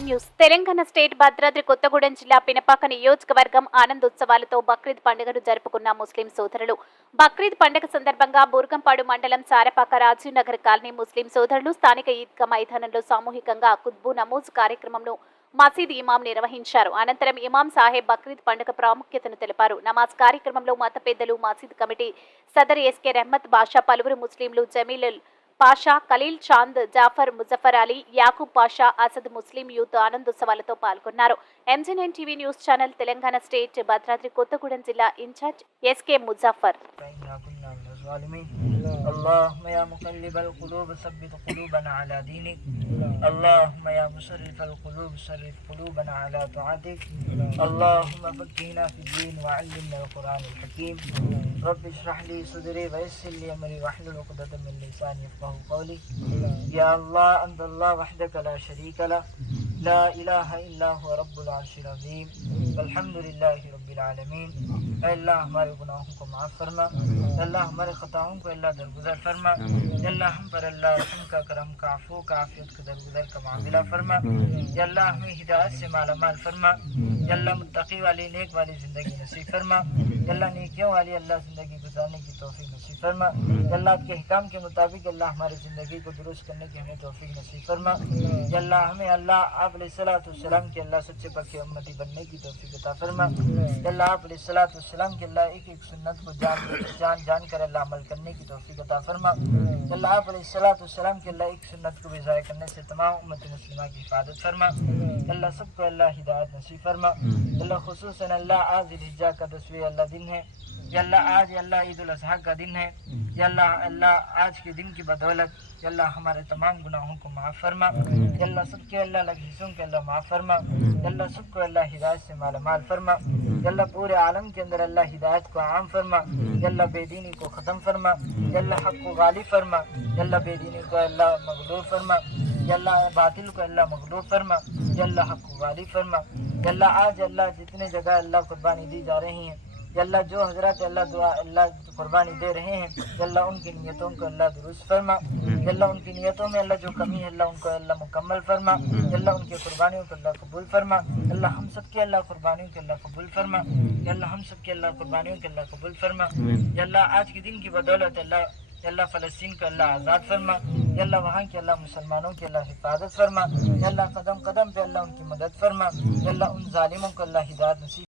Prime news. Telangana state Bhadradri Kothagudem జిల్లా పినపాక నియోజకవర్గం ఆనందోత్సవాలతో బక్రీద్ పండుగను జరుపుకున్న ముస్లిం సోదరులు. బక్రీద్ పండుగ సందర్భంగా బూర్గంపాడు మండలం సారపాక రాజీవ్ నగర్ కాలనీ ముస్లిం సోదరులు స్థానిక ఈద్గా మైదానంలో సామూహికంగా కుత్బు నమోజ్ కార్యక్రమంను మసీద్ ఇమాం నిర్వహించారు. అనంతరం ఇమాం సాహెబ్ బక్రీద్ పండుగ ప్రాముఖ్యతను తెలిపారు. నమాజ్ కార్యక్రమంలో మత పెద్దలు, మసీద్ కమిటీ సదర్ ఎస్కే రెహ్మత్ బాషా, పలువురు ముస్లింలు జమీల్ పాషా, ఖలీల్ చాంద్, జాఫర్, ముజఫర్ అలీ, యాకూబ్ పాషా, అసద్ ముస్లిం యూత్ ఆనందోత్సవాలతో పాల్గొన్నారు. MG9 TV news channel Telangana state Bhadradri Kothagudem జిల్లా ఇన్ఛార్జ్ ఎస్కే ముజఫర్. اللهم يا مقلب القلوب ثبت قلوبنا على دينك. اللهم يا مصرف القلوب صرف قلوبنا على طاعتك. اللهم فقهنا في الدين وعلمنا القرآن الحكيم. رب اشرح لي صدري ويسر لي امري واحلل عقدة من لساني يفقهوا قولي. يا الله انت الله وحدك لا شريك له لا الہ الا هو رب العرش العظیم الحمد للہ رب العالمین. اے اللہ ہمارے گناہوں کو معاف فرما. اللہ ہمارے خطاؤں کو اللہ درگزر فرما. اللہ ہم پر اللہ رحم کا، کرم کا، عفو کا، عافیت کا، درگزر کا معاملہ فرما. یا اللہ ہمیں ہدایت سے مالا مال فرما. یا اللہ متقی والی نیک والی زندگی نصیب فرما. یا اللہ نیکیوں والی اللہ زندگی گزارنے کی توفیق نصیب فرما. یا اللہ آپ کے احکام کے مطابق اللہ ہماری زندگی کو درست کرنے کی ہمیں توفیق نصیب فرما. یا اللہ ہمیں اللہ آپ علیہ الصلوۃ والسلام کے اللہ سچے پکے امتی بننے کی توفیق عطا فرما. یا اللہ آپ علیہ الصلوۃ والسلام کے اللہ ایک ایک سنت کو جان کر اللہ عمل کرنے کی توفیق عطا فرما. یا اللہ آپ علیہ الصلوۃ والسلام کے اللہ ایک سنت کو بھی ضائع کرنے سے تمام امت مسلمہ کی حفاظت فرما. یا اللہ سب کو اللہ ہدایت نصیب فرما. یا اللہ خصوصاً اللہ آج ذی الحجہ کا 10واں اللہ دن ہے. یا اللہ آج اللہ عید الاضحیٰ کا دن ہے. یا اللہ آج کے دن کی بدولت یا اللہ ہمارے تمام گناہوں کو معاف فرما. یا اللہ سب کے اللہ لغزشوں کے اللہ معاف فرما. یا اللہ سب کو اللہ ہدایت سے مالا مال فرما. یا اللہ پورے عالم کے اندر اللہ ہدایت کو عام فرما. یا اللہ بے دینی کو ختم فرما. یا اللہ حق کو غالب فرما. یا اللہ بے دینی کو اللہ مغلوب فرما. یا اللہ باطل کو اللہ مغلوب فرما. یا اللہ حق کو غالب فرما. یا اللہ آج اللہ جتنے جگہ اللہ قربانی دی جا رہی ہیں، یا اللہ جو حضرات اللہ قربانی دے رہے ہیں، یا اللہ ان کی نیتوں کو اللہ درست فرما. یا اللہ ان کی نیتوں میں اللہ جو کمی ہے اللہ ان کو اللہ مکمل فرما. یا اللہ ان کی قربانیوں کو اللہ قبول فرما. یا اللہ ہم سب کے اللہ قربانیوں کے اللہ قبول فرما. یا اللہ ہم سب کے اللہ قربانیوں کے اللہ قبول فرما. یا اللہ آج کے دن کی بدولت اللہ یا اللہ فلسطین کو اللہ آزاد فرما. یا اللہ وہاں کے اللہ مسلمانوں کی اللہ حفاظت فرما. یا اللہ قدم قدم پہ اللہ ان کی مدد فرما. یا اللہ ان ظالموں کو اللہ ہدایت نصیب